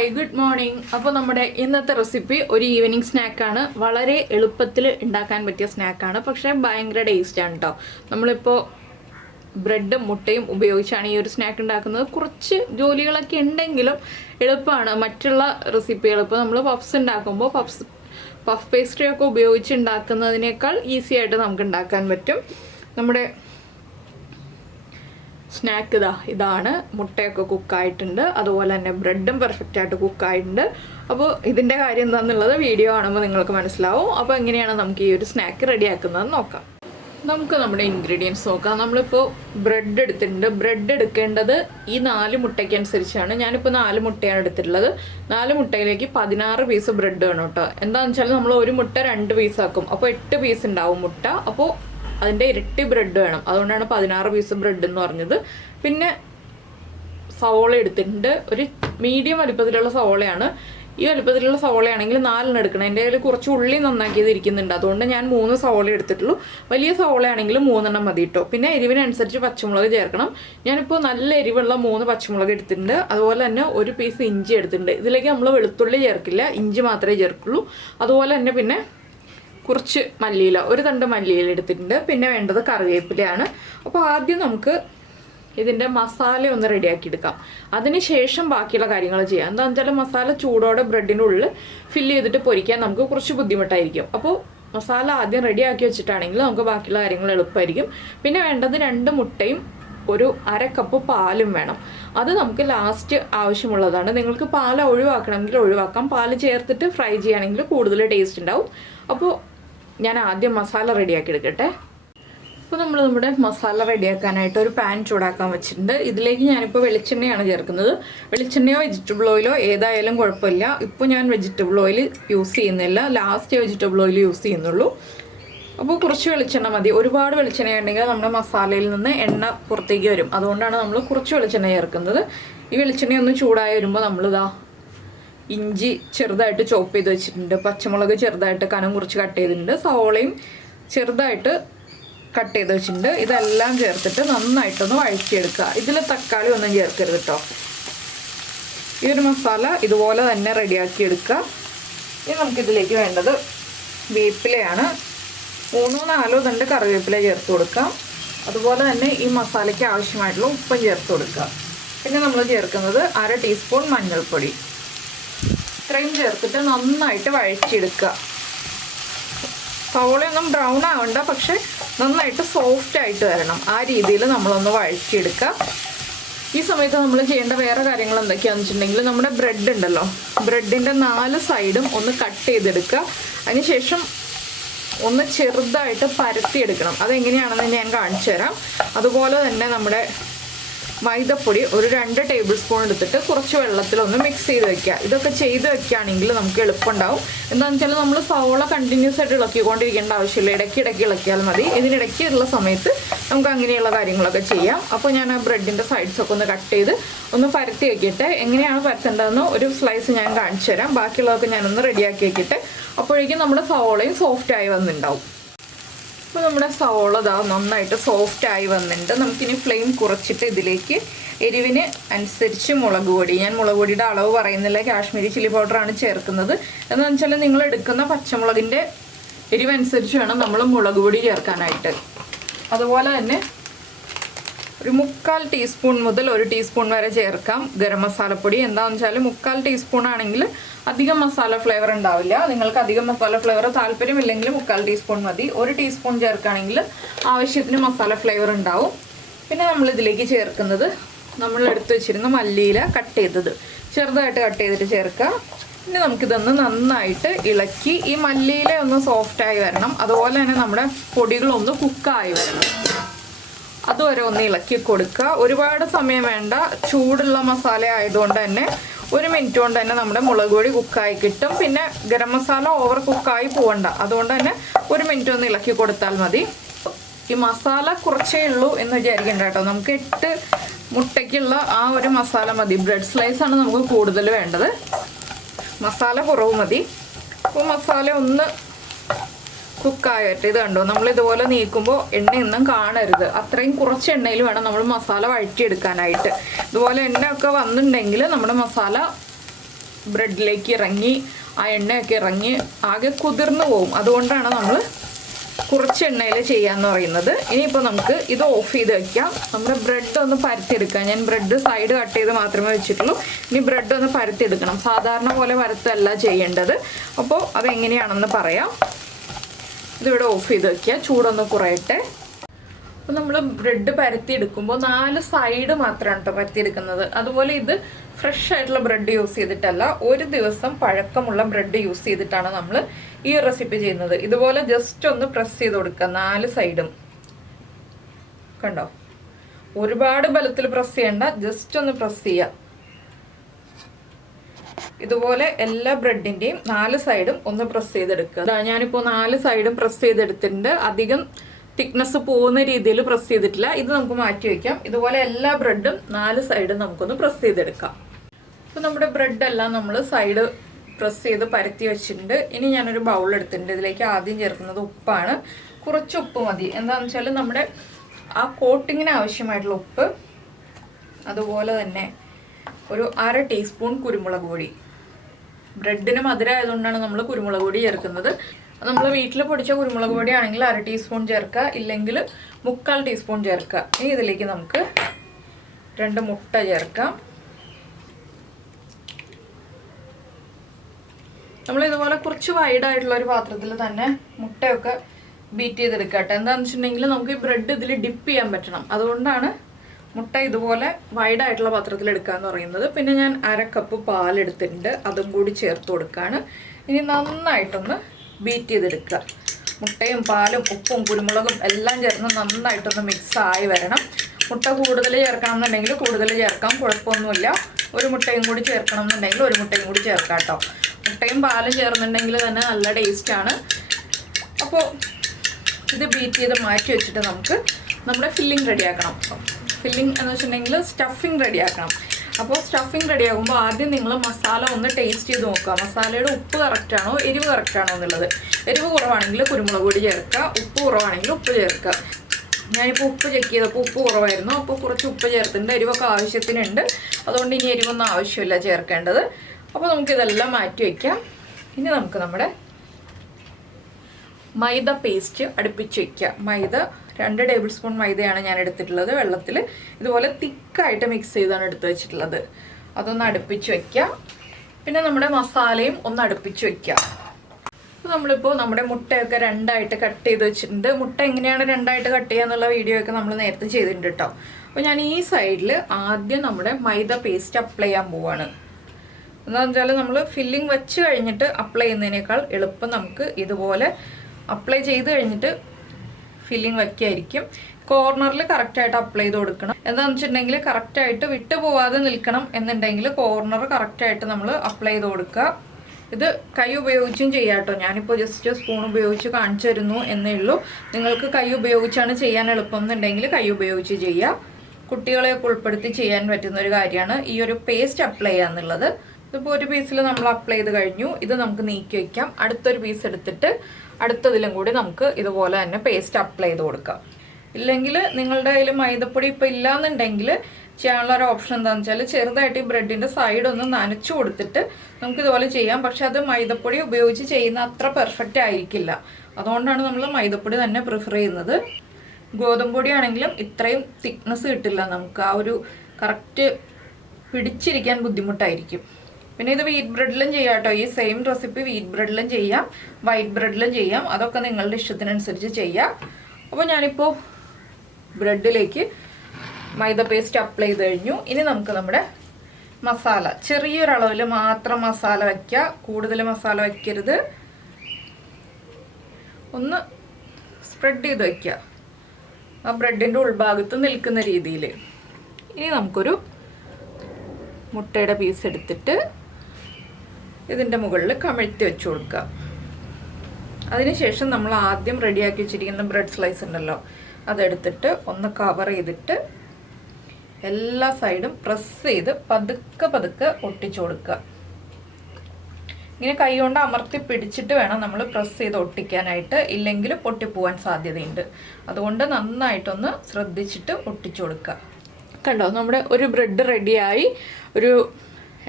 Hi good morning. അപ്പോൾ നമ്മുടെ ഇന്നത്തെ റെസിപ്പി ഒരു ഈവനിങ് സ്നാക്കാണ്. വളരെ എളുപ്പത്തിൽ ഉണ്ടാക്കാൻ പറ്റിയ സ്നാക്കാണ്, പക്ഷേ ഭയങ്കര ടേസ്റ്റാണ് കേട്ടോ. നമ്മളിപ്പോൾ ബ്രെഡും മുട്ടയും ഉപയോഗിച്ചാണ് ഈ ഒരു സ്നാക്ക് ഉണ്ടാക്കുന്നത്. കുറച്ച് ജോലികളൊക്കെ ഉണ്ടെങ്കിലും എളുപ്പമാണ് മറ്റുള്ള റെസിപ്പികൾ. ഇപ്പോൾ നമ്മൾ പഫ്സ് ഉണ്ടാക്കുമ്പോൾ പഫ് പേസ്ട്രിയൊക്കെ ഉപയോഗിച്ച് ഉണ്ടാക്കുന്നതിനേക്കാൾ ഈസി ആയിട്ട് നമുക്ക് ഉണ്ടാക്കാൻ പറ്റും. നമ്മുടെ സ്നാക്ക് ഇതാണ്. മുട്ടയൊക്കെ കുക്കായിട്ടുണ്ട്, അതുപോലെ തന്നെ ബ്രെഡും പെർഫെക്റ്റ് ആയിട്ട് കുക്കായിട്ടുണ്ട്. അപ്പോൾ ഇതിൻ്റെ കാര്യം എന്താണെന്നുള്ളത് വീഡിയോ കാണുമ്പോൾ നിങ്ങൾക്ക് മനസ്സിലാവും. അപ്പോൾ എങ്ങനെയാണ് നമുക്ക് ഈ ഒരു സ്നാക്ക് റെഡിയാക്കുന്നതെന്ന് നോക്കാം. നമുക്ക് നമ്മുടെ ഇൻഗ്രീഡിയൻസ് നോക്കാം. നമ്മളിപ്പോൾ ബ്രെഡ് എടുത്തിട്ടുണ്ട്. ബ്രെഡ് എടുക്കേണ്ടത് ഈ 4 മുട്ടയ്ക്ക് അനുസരിച്ചാണ്. ഞാനിപ്പോൾ 4 മുട്ടയാണ് എടുത്തിട്ടുള്ളത്. 4 മുട്ടയിലേക്ക് 16 പീസ് ബ്രെഡ് വേണം കേട്ടോ. എന്താണെന്ന് വെച്ചാൽ നമ്മൾ ഒരു മുട്ട 2 പീസാക്കും, അപ്പോൾ 8 പീസ് ഉണ്ടാവും മുട്ട. അപ്പോൾ അതിൻ്റെ ഇരട്ടി ബ്രെഡ് വേണം, അതുകൊണ്ടാണ് 16 പീസ് ബ്രെഡ് എന്ന് പറഞ്ഞത്. പിന്നെ സവോള എടുത്തിട്ടുണ്ട്. ഒരു മീഡിയം വലിപ്പത്തിലുള്ള സവോളയാണ്. ഈ വലിപ്പത്തിലുള്ള സവോളയാണെങ്കിൽ 4 എടുക്കണം. എൻ്റെ കയ്യിൽ കുറച്ച് ഉള്ളി നന്നാക്കിയത് ഇരിക്കുന്നുണ്ട്, അതുകൊണ്ട് ഞാൻ 3 സവോള എടുത്തിട്ടുള്ളൂ. വലിയ സവോളയാണെങ്കിൽ 3 മതി കേട്ടോ. പിന്നെ എരിവിനനുസരിച്ച് പച്ചമുളക് ചേർക്കണം. ഞാനിപ്പോൾ നല്ല എരിവുള്ള 3 പച്ചമുളക് എടുത്തിട്ടുണ്ട്. അതുപോലെ തന്നെ 1 പീസ് ഇഞ്ചി എടുത്തിട്ടുണ്ട്. ഇതിലേക്ക് നമ്മൾ വെളുത്തുള്ളി ചേർക്കില്ല, ഇഞ്ചി മാത്രമേ ചേർക്കുള്ളൂ. അതുപോലെ തന്നെ പിന്നെ കുറച്ച് മല്ലിയില, 1 തണ്ട് മല്ലിയില എടുത്തിട്ടുണ്ട്. പിന്നെ വേണ്ടത് കറിവേപ്പിലയാണ്. അപ്പോൾ ആദ്യം നമുക്ക് ഇതിൻ്റെ മസാല ഒന്ന് റെഡിയാക്കി എടുക്കാം. അതിനുശേഷം ബാക്കിയുള്ള കാര്യങ്ങൾ ചെയ്യാം. എന്താണെന്ന് വെച്ചാൽ മസാല ചൂടോടെ ബ്രെഡിൻ്റെ ഉള്ളിൽ ഫില്ല് ചെയ്തിട്ട് പൊരിക്കാൻ നമുക്ക് കുറച്ച് ബുദ്ധിമുട്ടായിരിക്കും. അപ്പോൾ മസാല ആദ്യം റെഡിയാക്കി വെച്ചിട്ടാണെങ്കിൽ നമുക്ക് ബാക്കിയുള്ള കാര്യങ്ങൾ എളുപ്പമായിരിക്കും. പിന്നെ വേണ്ടത് 2 മുട്ടയും 1/2 കപ്പ് പാലും വേണം. അത് നമുക്ക് ലാസ്റ്റ് ആവശ്യമുള്ളതാണ്. നിങ്ങൾക്ക് പാൽ ഒഴിവാക്കണമെങ്കിൽ ഒഴിവാക്കാം. പാൽ ചേർത്തിട്ട് ഫ്രൈ ചെയ്യുകയാണെങ്കിൽ കൂടുതൽ ടേസ്റ്റ് ഉണ്ടാവും. അപ്പോൾ ഞാൻ ആദ്യം മസാല റെഡിയാക്കി എടുക്കട്ടെ. അപ്പോൾ നമ്മൾ നമ്മുടെ മസാല റെഡിയാക്കാനായിട്ട് ഒരു പാൻ ചൂടാക്കാൻ വെച്ചിട്ടുണ്ട്. ഇതിലേക്ക് ഞാനിപ്പോൾ വെളിച്ചെണ്ണയാണ് ചേർക്കുന്നത്. വെളിച്ചെണ്ണയോ വെജിറ്റബിൾ ഓയിലോ ഏതായാലും കുഴപ്പമില്ല. ഇപ്പോൾ ഞാൻ വെജിറ്റബിൾ ഓയിൽ യൂസ് ചെയ്യുന്നില്ല, ലാസ്റ്റ് വെജിറ്റബിൾ ഓയിൽ യൂസ് ചെയ്യുന്നുള്ളൂ. അപ്പോൾ കുറച്ച് വെളിച്ചെണ്ണ മതി. ഒരുപാട് വെളിച്ചെണ്ണ ഉണ്ടെങ്കിൽ നമ്മുടെ മസാലയിൽ നിന്ന് എണ്ണ പുറത്തേക്ക് വരും. അതുകൊണ്ടാണ് നമ്മൾ കുറച്ച് വെളിച്ചെണ്ണ ചേർക്കുന്നത്. ഈ വെളിച്ചെണ്ണ ഒന്ന് ചൂടായി വരുമ്പോൾ നമ്മളിതാ ഇഞ്ചി ചെറുതായിട്ട് ചോപ്പ് ചെയ്ത് വെച്ചിട്ടുണ്ട്, പച്ചമുളക് ചെറുതായിട്ട് കനം കുറച്ച് കട്ട് ചെയ്തിട്ടുണ്ട്, സവോളയും ചെറുതായിട്ട് കട്ട് ചെയ്ത് വെച്ചിട്ടുണ്ട്. ഇതെല്ലാം ചേർത്തിട്ട് നന്നായിട്ടൊന്ന് വഴറ്റിയെടുക്കുക. ഇതിൽ തക്കാളി ഒന്നും ചേർക്കരുത് കേട്ടോ. ഈ ഒരു മസാല ഇതുപോലെ തന്നെ റെഡിയാക്കി എടുക്കുക. ഇനി നമുക്കിതിലേക്ക് വേണ്ടത് വേപ്പിലയാണ്. 3-4 തണ്ട് കറിവേപ്പില ചേർത്ത് കൊടുക്കാം. അതുപോലെ തന്നെ ഈ മസാലയ്ക്ക് ആവശ്യമായിട്ടുള്ള ഉപ്പും ചേർത്ത് കൊടുക്കുക. പിന്നെ നമ്മൾ ചേർക്കുന്നത് 1/2 ടീസ്പൂൺ മഞ്ഞൾപ്പൊടി. ഇത്രയും ചേർത്തിട്ട് നന്നായിട്ട് വഴറ്റിയെടുക്കുക. സവോളയൊന്നും ബ്രൗൺ ആവണ്ട, പക്ഷെ നന്നായിട്ട് സോഫ്റ്റ് ആയിട്ട് വരണം. ആ രീതിയിൽ നമ്മളൊന്ന് വഴറ്റിയെടുക്കുക. ഈ സമയത്ത് നമ്മൾ ചെയ്യേണ്ട വേറെ കാര്യങ്ങൾ എന്തൊക്കെയാണെന്ന് വെച്ചിട്ടുണ്ടെങ്കിൽ, നമ്മുടെ ബ്രെഡ് ഉണ്ടല്ലോ, ബ്രെഡിൻ്റെ 4 സൈഡും ഒന്ന് കട്ട് ചെയ്തെടുക്കുക. അതിനുശേഷം ഒന്ന് ചെറുതായിട്ട് പരത്തിയെടുക്കണം. അതെങ്ങനെയാണെന്ന് ഞാൻ കാണിച്ചു തരാം. അതുപോലെ തന്നെ നമ്മുടെ മൈദപ്പൊടി ഒരു 2 ടേബിൾ സ്പൂൺ എടുത്തിട്ട് കുറച്ച് വെള്ളത്തിലൊന്ന് മിക്സ് ചെയ്ത് വെക്കുക. ഇതൊക്കെ ചെയ്ത് വെക്കുകയാണെങ്കിൽ നമുക്ക് എളുപ്പമുണ്ടാവും. എന്താണെന്ന് വെച്ചാൽ നമ്മൾ സവോള കണ്ടിന്യൂസ് ആയിട്ട് ഇളക്കിക്കൊണ്ടിരിക്കേണ്ട ആവശ്യമില്ല, ഇടയ്ക്കിടയ്ക്ക് ഇളക്കിയാൽ മതി. ഇതിനിടയ്ക്കുള്ള സമയത്ത് നമുക്ക് അങ്ങനെയുള്ള കാര്യങ്ങളൊക്കെ ചെയ്യാം. അപ്പോൾ ഞാൻ ആ ബ്രെഡിൻ്റെ സൈഡ്സൊക്കെ ഒന്ന് കട്ട് ചെയ്ത് ഒന്ന് പരത്തി വയ്ക്കട്ടെ. എങ്ങനെയാണ് പരത്തേണ്ടതെന്ന് ഒരു സ്ലൈസ് ഞാൻ കാണിച്ചു തരാം. ബാക്കിയുള്ളതൊക്കെ ഞാനൊന്ന് റെഡിയാക്കി വയ്ക്കട്ടെ. അപ്പോഴേക്കും നമ്മുടെ സവോളയും സോഫ്റ്റായി വന്നിട്ടുണ്ടാവും. അപ്പോൾ നമ്മുടെ സവോള നന്നായിട്ട് സോഫ്റ്റായി വന്നിട്ടുണ്ട്. നമുക്കിനി ഫ്ലെയിം കുറച്ചിട്ട് ഇതിലേക്ക് എരിവിന് അനുസരിച്ച് മുളക് പൊടി, ഞാൻ മുളക് പൊടിയുടെ അളവ് പറയുന്നില്ല, കാശ്മീരി ചില്ലി പൗഡറാണ് ചേർക്കുന്നത്. എന്താണെന്ന് വെച്ചാൽ നിങ്ങൾ എടുക്കുന്ന പച്ചമുളകിൻ്റെ എരിവനുസരിച്ച് വേണം നമ്മൾ മുളക് പൊടി ചേർക്കാനായിട്ട്. അതുപോലെ തന്നെ ഒരു 3/4 ടീസ്പൂൺ മുതൽ 1 ടീസ്പൂൺ വരെ ചേർക്കാം ഗരം മസാലപ്പൊടി. എന്താണെന്ന് വെച്ചാൽ 3/4 ടീസ്പൂൺ ആണെങ്കിൽ അധികം മസാല ഫ്ലേവർ ഉണ്ടാവില്ല. നിങ്ങൾക്ക് അധികം മസാല ഫ്ലേവർ താല്പര്യമില്ലെങ്കിൽ 3/4 ടീസ്പൂൺ മതി. 1 ടീസ്പൂൺ ചേർക്കുകയാണെങ്കിൽ ആവശ്യത്തിന് മസാല ഫ്ലേവർ ഉണ്ടാവും. പിന്നെ നമ്മളിതിലേക്ക് ചേർക്കുന്നത് നമ്മൾ എടുത്തു വെച്ചിരുന്ന മല്ലിയില കട്ട് ചെയ്തത് ചെറുതായിട്ട് കട്ട് ചെയ്തിട്ട് ചേർക്കുക. പിന്നെ നമുക്കിതൊന്ന് നന്നായിട്ട് ഇളക്കി ഈ മല്ലിയില ഒന്ന് സോഫ്റ്റായി വരണം. അതുപോലെ തന്നെ നമ്മുടെ പൊടികളൊന്ന് കുക്കായി വരണം. അതുവരെ ഒന്ന് ഇളക്കി കൊടുക്കുക. ഒരുപാട് സമയം വേണ്ട. ചൂടുള്ള മസാല ആയതുകൊണ്ട് തന്നെ 1 മിനിറ്റ് കൊണ്ട് തന്നെ നമ്മുടെ മുളക് പൊടി കുക്കായി കിട്ടും. പിന്നെ ഗരം മസാല ഓവർ കുക്കായി പോകണ്ട, അതുകൊണ്ട് തന്നെ 1 മിനിറ്റ് ഒന്ന് ഇളക്കി കൊടുത്താൽ മതി. ഈ മസാല കുറച്ചേ ഉള്ളൂ എന്ന് വിചാരിക്കണ്ട കേട്ടോ. നമുക്ക് 8 മുട്ടയ്ക്കുള്ള ആ ഒരു മസാല മതി. ബ്രെഡ് സ്ലൈസാണ് നമുക്ക് കൂടുതൽ വേണ്ടത്, മസാല കുറവ് മതി. അപ്പോൾ മസാല ഒന്ന് കുക്കായിട്ട് ഇത് കണ്ടോ, നമ്മൾ ഇതുപോലെ നീക്കുമ്പോൾ എണ്ണയൊന്നും കാണരുത്. അത്രയും കുറച്ച് എണ്ണയിൽ വേണം നമ്മൾ മസാല വഴറ്റിയെടുക്കാനായിട്ട്. ഇതുപോലെ എണ്ണയൊക്കെ വന്നിട്ടുണ്ടെങ്കിൽ നമ്മുടെ മസാല ബ്രെഡിലേക്ക് ഇറങ്ങി ആ എണ്ണയൊക്കെ ഇറങ്ങി ആകെ കുതിർന്നു പോകും. അതുകൊണ്ടാണ് നമ്മൾ കുറച്ച് എണ്ണയിൽ ചെയ്യാമെന്ന് പറയുന്നത്. ഇനിയിപ്പോൾ നമുക്ക് ഇത് ഓഫ് ചെയ്ത് വയ്ക്കാം. നമ്മുടെ ബ്രെഡ് ഒന്ന് പരത്തിയെടുക്കാം. ഞാൻ ബ്രെഡ് സൈഡ് കട്ട് ചെയ്ത് മാത്രമേ വെച്ചിട്ടുള്ളൂ. ഇനി ബ്രെഡ് ഒന്ന് പരത്തിയെടുക്കണം. സാധാരണ പോലെ പരത്തല്ല ചെയ്യേണ്ടത്. അപ്പോൾ അതെങ്ങനെയാണെന്ന് പറയാം. ഇതിവിടെ ഓഫ് ചെയ്ത് വയ്ക്കുക. ചൂടൊന്ന് കുറയട്ടെ. അപ്പോൾ നമ്മൾ ബ്രെഡ് പരത്തിയെടുക്കുമ്പോൾ 4 സൈഡ് മാത്രമാണ് കേട്ടോ പരത്തിയെടുക്കുന്നത്. അതുപോലെ ഇത് ഫ്രഷ് ആയിട്ടുള്ള ബ്രെഡ് യൂസ് ചെയ്തിട്ടല്ല, ഒരു ദിവസം പഴക്കമുള്ള ബ്രെഡ് യൂസ് ചെയ്തിട്ടാണ് നമ്മൾ ഈ റെസിപ്പി ചെയ്യുന്നത്. ഇതുപോലെ ജസ്റ്റ് ഒന്ന് പ്രസ് ചെയ്ത് കൊടുക്കുക 4 സൈഡും. കണ്ടോ, ഒരുപാട് ബലത്തിൽ പ്രസ് ചെയ്യണ്ട, ജസ്റ്റ് ഒന്ന് പ്രസ് ചെയ്യുക. ഇതുപോലെ എല്ലാ ബ്രെഡിൻ്റെയും 4 സൈഡും ഒന്ന് പ്രസ് ചെയ്തെടുക്കുക. ഞാനിപ്പോൾ 4 സൈഡും പ്രസ് ചെയ്തെടുത്തിട്ടുണ്ട്. അധികം തിക്നെസ് പോകുന്ന രീതിയിൽ പ്രസ് ചെയ്തിട്ടില്ല. ഇത് നമുക്ക് മാറ്റി വയ്ക്കാം. ഇതുപോലെ എല്ലാ ബ്രെഡും 4 സൈഡും നമുക്കൊന്ന് പ്രസ് ചെയ്തെടുക്കാം. അപ്പോൾ നമ്മുടെ ബ്രെഡെല്ലാം നമ്മൾ സൈഡ് പ്രസ് ചെയ്ത് പരത്തി വെച്ചിട്ടുണ്ട്. ഇനി ഞാനൊരു ബൗൾ എടുത്തിട്ടുണ്ട്. ഇതിലേക്ക് ആദ്യം ചേർക്കുന്നത് ഉപ്പാണ്. കുറച്ച് ഉപ്പ് മതി. എന്താണെന്ന് വെച്ചാൽ നമ്മുടെ ആ കോട്ടിങ്ങിന് ആവശ്യമായിട്ടുള്ള ഉപ്പ്, അതുപോലെ തന്നെ ഒരു 1/2 ടീസ്പൂൺ കുരുമുളക് പൊടി. ബ്രെഡിന് മധുരമായതുകൊണ്ടാണ് നമ്മൾ കുരുമുളക് പൊടി ചേർക്കുന്നത്. നമ്മൾ വീട്ടിൽ പൊടിച്ച കുരുമുളക് പൊടി ആണെങ്കിൽ 1/2 ടീസ്പൂൺ ചേർക്കുക, ഇല്ലെങ്കിൽ 3/4 ടീസ്പൂൺ ചേർക്കുക. ഇനി ഇതിലേക്ക് നമുക്ക് 2 മുട്ട ചേർക്കാം. നമ്മൾ ഇതുപോലെ കുറച്ച് വൈഡായിട്ടുള്ള ഒരു പാത്രത്തിൽ തന്നെ മുട്ടയൊക്കെ ബീറ്റ് ചെയ്തെടുക്കുക കേട്ടോ. എന്താണെന്ന് വെച്ചിട്ടുണ്ടെങ്കിൽ നമുക്ക് ഈ ബ്രെഡ് ഇതിൽ ഡിപ്പ് ചെയ്യാൻ പറ്റണം. അതുകൊണ്ടാണ് മുട്ട ഇതുപോലെ വൈഡായിട്ടുള്ള പാത്രത്തിൽ എടുക്കാമെന്ന് പറയുന്നത്. പിന്നെ ഞാൻ 1/2 കപ്പ് പാലെടുത്തിട്ടുണ്ട്. അതും കൂടി ചേർത്ത് കൊടുക്കുകയാണ്. ഇനി നന്നായിട്ടൊന്ന് ബീറ്റ് ചെയ്തെടുക്കുക. മുട്ടയും പാലും ഉപ്പും കുരുമുളകും എല്ലാം ചേർന്ന് നന്നായിട്ടൊന്ന് മിക്സായി വരണം. മുട്ട കൂടുതൽ ചേർക്കണം എന്നുണ്ടെങ്കിൽ കൂടുതൽ ചേർക്കാം, കുഴപ്പമൊന്നുമില്ല. ഒരു മുട്ടയും കൂടി ചേർക്കണം എന്നുണ്ടെങ്കിൽ ഒരു മുട്ടയും കൂടി ചേർക്കാം കേട്ടോ. മുട്ടയും പാലും ചേർന്നുണ്ടെങ്കിൽ തന്നെ നല്ല ടേസ്റ്റാണ്. അപ്പോൾ ഇത് ബീറ്റ് ചെയ്ത് മാറ്റി വെച്ചിട്ട് നമുക്ക് നമ്മുടെ ഫില്ലിംഗ് റെഡിയാക്കണം. ഫില്ലിംഗ് എന്ന് വെച്ചിട്ടുണ്ടെങ്കിൽ സ്റ്റഫിങ് റെഡിയാക്കണം. അപ്പോൾ സ്റ്റഫിങ് റെഡിയാകുമ്പോൾ ആദ്യം നിങ്ങൾ മസാല ഒന്ന് ടേസ്റ്റ് ചെയ്ത് നോക്കുക. മസാലയുടെ ഉപ്പ് കറക്റ്റാണോ എരിവ് കറക്റ്റാണോ എന്നുള്ളത്. എരിവ് കുറവാണെങ്കിൽ കുരുമുളക് പൊടി ചേർക്കുക, ഉപ്പ് കുറവാണെങ്കിൽ ഉപ്പ് ചേർക്കുക. ഞാനിപ്പോൾ ഉപ്പ് ചെക്ക് ചെയ്തപ്പോൾ ഉപ്പ് കുറവായിരുന്നു, അപ്പോൾ കുറച്ച് ഉപ്പ് ചേർത്തിട്ടുണ്ട്. എരിവൊക്കെ ആവശ്യത്തിനുണ്ട്, അതുകൊണ്ട് ഇനി എരിവൊന്നും ആവശ്യമില്ല ചേർക്കേണ്ടത്. അപ്പോൾ നമുക്കിതെല്ലാം മാറ്റി വയ്ക്കാം. ഇനി നമുക്ക് നമ്മുടെ മൈദ പേസ്റ്റ് അടുപ്പിച്ച് വയ്ക്കുക. മൈദ 2 ടേബിൾ സ്പൂൺ മൈദയാണ് ഞാൻ എടുത്തിട്ടുള്ളത്. വെള്ളത്തിൽ ഇതുപോലെ തിക്കായിട്ട് മിക്സ് ചെയ്താണ് എടുത്ത് വെച്ചിട്ടുള്ളത്. അതൊന്ന് അടുപ്പിച്ച് വയ്ക്കുക. പിന്നെ നമ്മുടെ മസാലയും ഒന്ന് അടുപ്പിച്ച് വയ്ക്കുക. അപ്പോൾ നമ്മളിപ്പോൾ നമ്മുടെ മുട്ടയൊക്കെ 2ആയിട്ട് കട്ട് ചെയ്ത് വെച്ചിട്ടുണ്ട്. മുട്ട എങ്ങനെയാണ് 2ആയിട്ട് കട്ട് ചെയ്യുക എന്നുള്ള വീഡിയോ ഒക്കെ നമ്മൾ നേരത്തെ ചെയ്തിട്ടുണ്ട് കേട്ടോ. അപ്പോൾ ഞാൻ ഈ സൈഡിൽ ആദ്യം നമ്മുടെ മൈദ പേസ്റ്റ് അപ്ലൈ ചെയ്യാൻ പോവുകയാണ്. എന്താണെന്ന് വെച്ചാൽ നമ്മൾ ഫില്ലിംഗ് വെച്ച് കഴിഞ്ഞിട്ട് അപ്ലൈ ചെയ്യുന്നതിനേക്കാൾ എളുപ്പം നമുക്ക് ഇതുപോലെ അപ്ലൈ ചെയ്ത് കഴിഞ്ഞിട്ട് ഫില്ലിംഗ് വയ്ക്കായിരിക്കും. കോർണറിൽ കറക്റ്റായിട്ട് അപ്ലൈ ചെയ്ത് കൊടുക്കണം. എന്താണെന്ന് വെച്ചിട്ടുണ്ടെങ്കിൽ കറക്റ്റായിട്ട് വിട്ടു പോവാതെ നിൽക്കണം എന്നുണ്ടെങ്കിൽ കോർണർ കറക്റ്റായിട്ട് നമ്മൾ അപ്ലൈ ചെയ്ത് കൊടുക്കുക. ഇത് കൈ ഉപയോഗിച്ചും ചെയ്യാം കേട്ടോ. ഞാനിപ്പോൾ ജസ്റ്റ് സ്പൂൺ ഉപയോഗിച്ച് കാണിച്ചു തരുന്നു എന്നേ ഉള്ളൂ. നിങ്ങൾക്ക് കൈ ഉപയോഗിച്ചാണ് ചെയ്യാൻ എളുപ്പം എന്നുണ്ടെങ്കിൽ കൈ ഉപയോഗിച്ച് ചെയ്യുക. കുട്ടികളെയൊക്കെ ഉൾപ്പെടുത്തി ചെയ്യാൻ പറ്റുന്ന ഒരു കാര്യമാണ് ഈ ഒരു പേസ്റ്റ് അപ്ലൈ ചെയ്യുക എന്നുള്ളത്. ഇതിപ്പോൾ ഒരു പീസിൽ നമ്മൾ അപ്ലൈ ചെയ്ത് കഴിഞ്ഞു. ഇത് നമുക്ക് നീക്കി വയ്ക്കാം. അടുത്തൊരു പീസ് എടുത്തിട്ട് അടുത്തതിലും കൂടി നമുക്ക് ഇതുപോലെ തന്നെ പേസ്റ്റ് അപ്ലൈ ചെയ്ത് കൊടുക്കാം. ഇല്ലെങ്കിൽ നിങ്ങളുടെ കയ്യിൽ മൈദപ്പൊടി ഇപ്പോൾ ഇല്ലയെന്നുണ്ടെങ്കിൽ ചെയ്യാനുള്ള ഒരു ഓപ്ഷൻ എന്താണെന്ന് വെച്ചാൽ ചെറുതായിട്ട് ഈ ബ്രെഡിൻ്റെ സൈഡ് ഒന്ന് നനച്ചു കൊടുത്തിട്ട് നമുക്കിതുപോലെ ചെയ്യാം. പക്ഷെ അത് മൈദപ്പൊടി ഉപയോഗിച്ച് ചെയ്യുന്ന അത്ര പെർഫെക്റ്റ് ആയിരിക്കില്ല. അതുകൊണ്ടാണ് നമ്മൾ മൈദപ്പൊടി തന്നെ പ്രിഫർ ചെയ്യുന്നത്. ഗോതമ്പ് പൊടിയാണെങ്കിലും ഇത്രയും തിക്നെസ് കിട്ടില്ല നമുക്ക്. ആ ഒരു കറക്റ്റ് പിടിച്ചിരിക്കാൻ ബുദ്ധിമുട്ടായിരിക്കും. പിന്നെ ഇത് വീറ്റ് ബ്രെഡിലും ചെയ്യാം കേട്ടോ. ഈ സെയിം റെസിപ്പി വീറ്റ് ബ്രെഡിലും ചെയ്യാം, വൈറ്റ് ബ്രെഡിലും ചെയ്യാം. അതൊക്കെ നിങ്ങളുടെ ഇഷ്ടത്തിനനുസരിച്ച് ചെയ്യാം. അപ്പോൾ ഞാനിപ്പോൾ ബ്രെഡിലേക്ക് മൈദ പേസ്റ്റ് അപ്ലൈ ചെയ്ത് കഴിഞ്ഞു. ഇനി നമുക്ക് നമ്മുടെ മസാല ചെറിയൊരളവിൽ മാത്രം മസാല വയ്ക്കുക. കൂടുതൽ മസാല വയ്ക്കരുത്. ഒന്ന് സ്പ്രെഡ് ചെയ്ത് വയ്ക്കുക ആ ബ്രെഡിൻ്റെ ഉൾഭാഗത്ത് നിൽക്കുന്ന രീതിയിൽ. ഇനി നമുക്കൊരു മുട്ടയുടെ പീസ് എടുത്തിട്ട് ഇതിൻ്റെ മുകളിൽ കമഴ്ത്തി വെച്ച് കൊടുക്കുക. അതിനുശേഷം നമ്മൾ ആദ്യം റെഡിയാക്കി വെച്ചിരിക്കുന്ന ബ്രെഡ് സ്ലൈസ് ഉണ്ടല്ലോ, അതെടുത്തിട്ട് ഒന്ന് കവർ ചെയ്തിട്ട് എല്ലാ സൈഡും പ്രസ് ചെയ്ത് പതുക്കെ പതുക്കെ ഒട്ടിച്ചു കൊടുക്കുക. ഇങ്ങനെ കൈ കൊണ്ട് അമർത്തി പിടിച്ചിട്ട് വേണം നമ്മൾ പ്രസ് ചെയ്ത് ഒട്ടിക്കാനായിട്ട്, ഇല്ലെങ്കിൽ പൊട്ടിപ്പോവാൻ സാധ്യതയുണ്ട്. അതുകൊണ്ട് നന്നായിട്ടൊന്ന് ശ്രദ്ധിച്ചിട്ട് ഒട്ടിച്ചു കൊടുക്കുക. കണ്ടോ, നമ്മുടെ ഒരു ബ്രെഡ് റെഡിയായി. ഒരു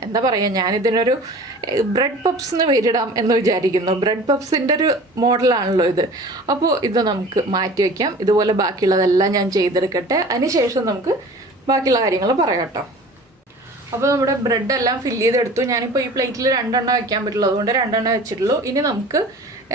എന്താ പറയുക, ഞാനിതിനൊരു ബ്രെഡ് പപ്സ് പേരിടാം എന്ന് വിചാരിക്കുന്നു. ബ്രെഡ് പപ്സിൻ്റെ ഒരു മോഡലാണല്ലോ ഇത്. അപ്പോൾ ഇത് നമുക്ക് മാറ്റി വയ്ക്കാം. ഇതുപോലെ ബാക്കിയുള്ളതെല്ലാം ഞാൻ ചെയ്തെടുക്കട്ടെ. അതിനുശേഷം നമുക്ക് ബാക്കിയുള്ള കാര്യങ്ങൾ പറയാം കേട്ടോ. അപ്പോൾ നമ്മുടെ ബ്രെഡ് എല്ലാം ഫില്ല് ചെയ്തെടുത്തു. ഞാനിപ്പോൾ ഈ പ്ലേറ്റിൽ 2 എണ്ണം വയ്ക്കാൻ പറ്റുള്ളൂ, അതുകൊണ്ട് 2 എണ്ണം വെച്ചിട്ടുള്ളൂ. ഇനി നമുക്ക്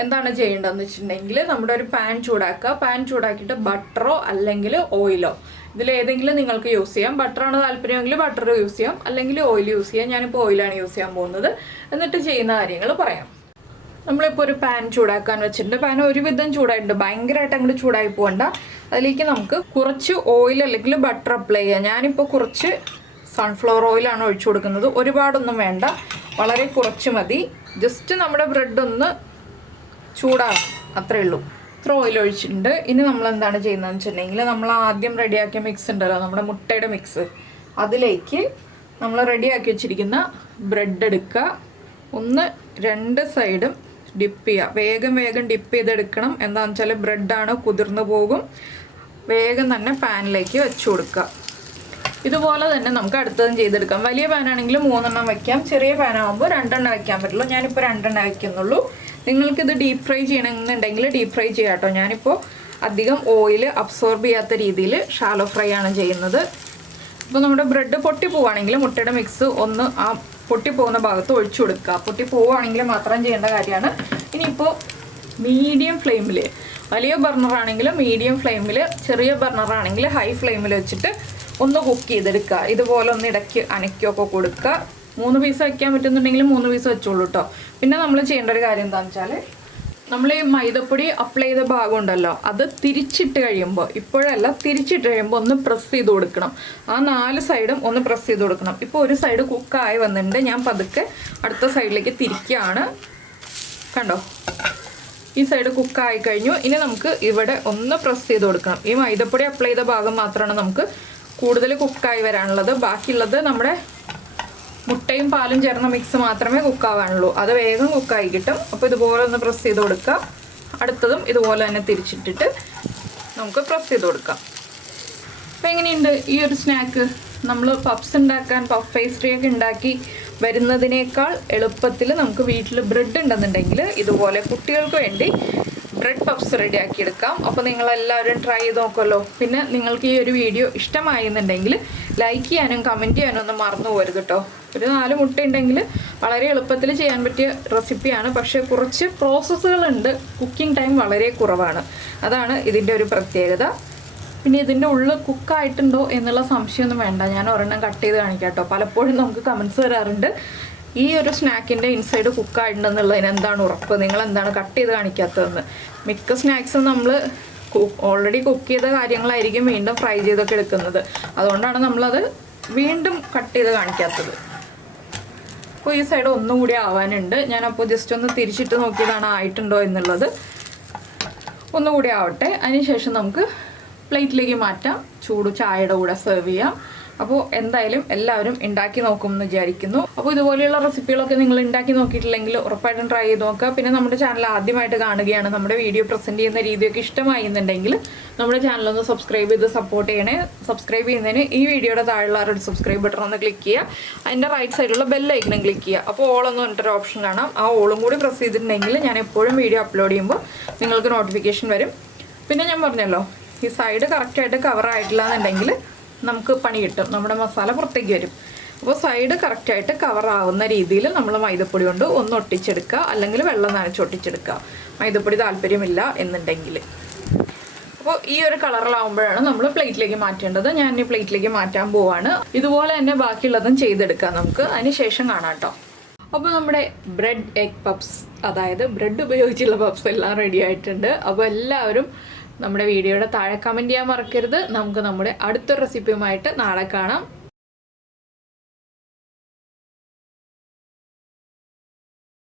എന്താണ് ചെയ്യേണ്ടതെന്ന് വെച്ചിട്ടുണ്ടെങ്കിൽ നമ്മുടെ ഒരു പാൻ ചൂടാക്കുക. പാൻ ചൂടാക്കിയിട്ട് ബട്ടറോ അല്ലെങ്കിൽ ഓയിലോ ഇതിലേതെങ്കിലും നിങ്ങൾക്ക് യൂസ് ചെയ്യാം. ബട്ടറാണ് താല്പര്യമെങ്കിൽ ബട്ടർ യൂസ് ചെയ്യാം, അല്ലെങ്കിൽ ഓയിൽ യൂസ് ചെയ്യാം. ഞാനിപ്പോൾ ഓയിലാണ് യൂസ് ചെയ്യാൻ പോകുന്നത്. എന്നിട്ട് ചെയ്യുന്ന കാര്യങ്ങൾ പറയാം. നമ്മളിപ്പോൾ ഒരു പാൻ ചൂടാക്കാൻ വെച്ചിട്ടുണ്ട്. പാൻ ഒരുവിധം ചൂടായിട്ടുണ്ട്, ഭയങ്കരമായിട്ട് അങ്ങോട്ട് ചൂടായി പോകണ്ട. അതിലേക്ക് നമുക്ക് കുറച്ച് ഓയിൽ അല്ലെങ്കിൽ ബട്ടർ അപ്ലൈ ചെയ്യാം. ഞാനിപ്പോൾ കുറച്ച് സൺഫ്ലവർ ഓയിലാണ് ഒഴിച്ചു കൊടുക്കുന്നത്. ഒരുപാടൊന്നും വേണ്ട, വളരെ കുറച്ച് മതി. ജസ്റ്റ് നമ്മുടെ ബ്രെഡ് ഒന്ന് ചൂടാകും, അത്രയേ ഉള്ളൂ. ഇത്ര ഓയിൽ ഒഴിച്ചിട്ടുണ്ട്. ഇനി നമ്മൾ എന്താണ് ചെയ്യുന്നതെന്ന് വെച്ചിട്ടുണ്ടെങ്കിൽ നമ്മൾ ആദ്യം റെഡിയാക്കിയ മിക്സ് ഉണ്ടല്ലോ, നമ്മുടെ മുട്ടയുടെ മിക്സ്, അതിലേക്ക് നമ്മൾ റെഡിയാക്കി വെച്ചിരിക്കുന്ന ബ്രെഡ് എടുക്കുക. ഒന്ന് 2 സൈഡും ഡിപ്പ് ചെയ്യുക. വേഗം ഡിപ്പ് ചെയ്തെടുക്കണം. എന്താണെന്ന് വെച്ചാൽ ബ്രെഡാണ്, കുതിർന്നു പോകും. വേഗം തന്നെ പാനിലേക്ക് വെച്ച് കൊടുക്കുക. ഇതുപോലെ തന്നെ നമുക്ക് അടുത്തതും ചെയ്തെടുക്കാം. വലിയ പാനാണെങ്കിൽ 3 എണ്ണം വയ്ക്കാം, ചെറിയ പാനാകുമ്പോൾ 2 എണ്ണം വയ്ക്കാൻ പറ്റുള്ളൂ. ഞാനിപ്പോൾ 2 എണ്ണം വയ്ക്കുന്നുള്ളൂ. നിങ്ങൾക്കിത് ഡീപ്പ് ഫ്രൈ ചെയ്യണമെന്നുണ്ടെങ്കിൽ ഡീപ്പ് ഫ്രൈ ചെയ്യാം കേട്ടോ. ഞാനിപ്പോൾ അധികം ഓയിൽ അബ്സോർബ് ചെയ്യാത്ത രീതിയിൽ ഷാലോ ഫ്രൈ ആണ് ചെയ്യുന്നത്. അപ്പോൾ നമ്മുടെ ബ്രെഡ് പൊട്ടി പോവുകയാണെങ്കിൽ മുട്ടയുടെ മിക്സ് ഒന്ന് ആ പൊട്ടിപ്പോകുന്ന ഭാഗത്ത് ഒഴിച്ചു കൊടുക്കുക. പൊട്ടി പോവുകയാണെങ്കിൽ മാത്രം ചെയ്യേണ്ട കാര്യമാണ്. ഇനിയിപ്പോൾ മീഡിയം ഫ്ലെയിമിൽ, വലിയ ബർണറാണെങ്കിൽ മീഡിയം ഫ്ലെയിമിൽ, ചെറിയ ബർണറാണെങ്കിൽ ഹൈ ഫ്ലെയിമിൽ വെച്ചിട്ട് ഒന്ന് കുക്ക് ചെയ്തെടുക്കുക. ഇതുപോലെ ഒന്ന് ഇടയ്ക്ക് അനക്കിയൊക്കെ കൊടുക്കുക. 3 പീസ് വയ്ക്കാൻ പറ്റുന്നുണ്ടെങ്കിൽ 3 പീസ് വെച്ചോളൂ കേട്ടോ. പിന്നെ നമ്മൾ ചെയ്യേണ്ട ഒരു കാര്യം എന്താണെന്ന് വെച്ചാൽ, നമ്മൾ ഈ മൈദപ്പൊടി അപ്ലൈ ചെയ്ത ഭാഗം ഉണ്ടല്ലോ, അത് തിരിച്ചിട്ട് കഴിയുമ്പോൾ, ഇപ്പോഴല്ല തിരിച്ചിട്ട് കഴിയുമ്പോൾ ഒന്ന് പ്രസ് ചെയ്ത് കൊടുക്കണം. ആ 4 സൈഡും ഒന്ന് പ്രസ് ചെയ്ത് കൊടുക്കണം. ഇപ്പോൾ ഒരു സൈഡ് കുക്കായി വന്നിട്ടുണ്ട്. ഞാൻ പതുക്കെ അടുത്ത സൈഡിലേക്ക് തിരിക്കുകയാണ്. കണ്ടോ, ഈ സൈഡ് കുക്കായി കഴിഞ്ഞു. ഇനി നമുക്ക് ഇവിടെ ഒന്ന് പ്രസ് ചെയ്ത് കൊടുക്കണം. ഈ മൈദപ്പൊടി അപ്ലൈ ചെയ്ത ഭാഗം മാത്രമാണ് നമുക്ക് കൂടുതൽ കുക്കായി വരാനുള്ളത്. ബാക്കിയുള്ളത് നമ്മുടെ മുട്ടയും പാലും ചേർന്ന മിക്സ് മാത്രമേ കുക്കാവാനുള്ളൂ. അത് വേഗം കുക്കായി കിട്ടും. അപ്പോൾ ഇതുപോലെ ഒന്ന് പ്രസ് ചെയ്ത് കൊടുക്കുക. അടുത്തതും ഇതുപോലെ തന്നെ തിരിച്ചിട്ടിട്ട് നമുക്ക് പ്രസ് ചെയ്ത് കൊടുക്കാം. അപ്പോൾ എങ്ങനെയുണ്ട് ഈ ഒരു സ്നാക്ക്? നമ്മൾ പപ്സ് ഉണ്ടാക്കാൻ, പഫ് പേസ്ട്രിയൊക്കെ ഉണ്ടാക്കി വരുന്നതിനേക്കാൾ എളുപ്പത്തിൽ നമുക്ക് വീട്ടിൽ ബ്രെഡ് ഉണ്ടെന്നുണ്ടെങ്കിൽ ഇതുപോലെ കുട്ടികൾക്ക് വേണ്ടി ബ്രെഡ് പപ്സ് റെഡിയാക്കി എടുക്കാം. അപ്പോൾ നിങ്ങളെല്ലാവരും ട്രൈ ചെയ്ത് നോക്കുമല്ലോ. പിന്നെ നിങ്ങൾക്ക് ഈ ഒരു വീഡിയോ ഇഷ്ടമായിരുന്നുണ്ടെങ്കിൽ ലൈക്ക് ചെയ്യാനും കമൻറ്റ് ചെയ്യാനും ഒന്നും മറന്നു പോരുത് കേട്ടോ. ഒരു 4 മുട്ട ഉണ്ടെങ്കിൽ വളരെ എളുപ്പത്തിൽ ചെയ്യാൻ പറ്റിയ റെസിപ്പിയാണ്. പക്ഷേ കുറച്ച് പ്രോസസ്സുകളുണ്ട്, കുക്കിംഗ് ടൈം വളരെ കുറവാണ്. അതാണ് ഇതിൻ്റെ ഒരു പ്രത്യേകത. പിന്നെ ഇതിൻ്റെ ഉള്ളിൽ കുക്കായിട്ടുണ്ടോ എന്നുള്ള സംശയമൊന്നും വേണ്ട. ഞാൻ ഒരെണ്ണം കട്ട് ചെയ്ത് കാണിക്കാം കേട്ടോ. പലപ്പോഴും നമുക്ക് കമൻറ്റ്സ് വരാറുണ്ട്, ഈ ഒരു സ്നാക്കിൻ്റെ ഇൻസൈഡ് കുക്കായിട്ടുണ്ടെന്നുള്ളതിന് എന്താണ് ഉറപ്പ്, നിങ്ങൾ എന്താണ് കട്ട് ചെയ്ത് കാണിക്കാത്തതെന്ന്. മിക്ക സ്നാക്സും നമ്മൾ ഓൾറെഡി കുക്ക് ചെയ്ത കാര്യങ്ങളായിരിക്കും വീണ്ടും ഫ്രൈ ചെയ്തൊക്കെ എടുക്കുന്നത്. അതുകൊണ്ടാണ് നമ്മളത് വീണ്ടും കട്ട് ചെയ്ത് കാണിക്കാത്തത്. അപ്പോൾ ഈ സൈഡ് ഒന്നുകൂടി ആവാനുണ്ട്. ഞാനപ്പോൾ ജസ്റ്റ് ഒന്ന് തിരിച്ചിട്ട് നോക്കിയതാണ് ആയിട്ടുണ്ടോ എന്നുള്ളത്. ഒന്നുകൂടി ആവട്ടെ. അതിനുശേഷം നമുക്ക് പ്ലേറ്റിലേക്ക് മാറ്റാം. ചൂട് ചായയുടെ കൂടെ സെർവ് ചെയ്യാം. അപ്പോൾ എന്തായാലും എല്ലാവരും ഉണ്ടാക്കി നോക്കുമെന്ന് വിചാരിക്കുന്നു. അപ്പോൾ ഇതുപോലെയുള്ള റെസിപ്പികളൊക്കെ നിങ്ങൾ ഉണ്ടാക്കി നോക്കിയിട്ടില്ലെങ്കിൽ ഉറപ്പായിട്ടും ട്രൈ ചെയ്ത് നോക്കുക. പിന്നെ നമ്മുടെ ചാനൽ ആദ്യമായിട്ട് കാണുകയാണ്, നമ്മുടെ വീഡിയോ പ്രസൻറ്റ് ചെയ്യുന്ന രീതിയൊക്കെ ഇഷ്ടമായിരുന്നുണ്ടെങ്കിൽ നമ്മുടെ ചാനലൊന്ന് സബ്സ്ക്രൈബ് ചെയ്ത് സപ്പോർട്ട് ചെയ്യണേ. സബ്സ്ക്രൈബ് ചെയ്യുന്നതിന് ഈ വീഡിയോയുടെ താഴെയുള്ള ഒരു സബ്സ്ക്രൈബ് ബട്ടൺ ഒന്ന് ക്ലിക്ക് ചെയ്യുക. അതിൻ്റെ റൈറ്റ് സൈഡിലുള്ള ബെൽ ഐക്കണും ക്ലിക്ക് ചെയ്യുക. അപ്പോൾ ഓളൊന്നും പറഞ്ഞിട്ടൊരു ഓപ്ഷൻ കാണാം. ആ ഓളും കൂടി പ്രസ് ചെയ്തിട്ടുണ്ടെങ്കിൽ ഞാൻ എപ്പോഴും വീഡിയോ അപ്ലോഡ് ചെയ്യുമ്പോൾ നിങ്ങൾക്ക് നോട്ടിഫിക്കേഷൻ വരും. പിന്നെ ഞാൻ പറഞ്ഞല്ലോ, ഈ സൈഡ് കറക്റ്റായിട്ട് കവറായിട്ടില്ല എന്നുണ്ടെങ്കിൽ നമുക്ക് പണി കിട്ടും, നമ്മുടെ മസാല പുറത്തേക്ക് വരും. അപ്പോൾ സൈഡ് കറക്റ്റായിട്ട് കവറാവുന്ന രീതിയിൽ നമ്മൾ മൈദപ്പൊടി കൊണ്ട് ഒന്ന് ഒട്ടിച്ചെടുക്കുക, അല്ലെങ്കിൽ വെള്ളം നനച്ച് ഒട്ടിച്ചെടുക്കുക, മൈദപ്പൊടി താല്പര്യമില്ല എന്നുണ്ടെങ്കിൽ. അപ്പോൾ ഈ ഒരു കളറിലാവുമ്പോഴാണ് നമ്മൾ പ്ലേറ്റിലേക്ക് മാറ്റേണ്ടത്. ഞാൻ ഈ പ്ലേറ്റിലേക്ക് മാറ്റാൻ പോവാണ്. ഇതുപോലെ തന്നെ ബാക്കിയുള്ളതും ചെയ്തെടുക്കാം നമുക്ക്. അതിന് ശേഷം കാണാം കേട്ടോ. അപ്പോൾ നമ്മുടെ ബ്രെഡ് എഗ് പപ്സ്, അതായത് ബ്രെഡ് ഉപയോഗിച്ചുള്ള പപ്സ് എല്ലാം റെഡി ആയിട്ടുണ്ട്. അപ്പോൾ എല്ലാവരും നമ്മുടെ വീഡിയോയുടെ താഴെ കമൻറ്റ് ചെയ്യാൻ മറക്കരുത്. നമുക്ക് നമ്മുടെ അടുത്ത റെസിപ്പിയുമായിട്ട് നാളെ കാണാം.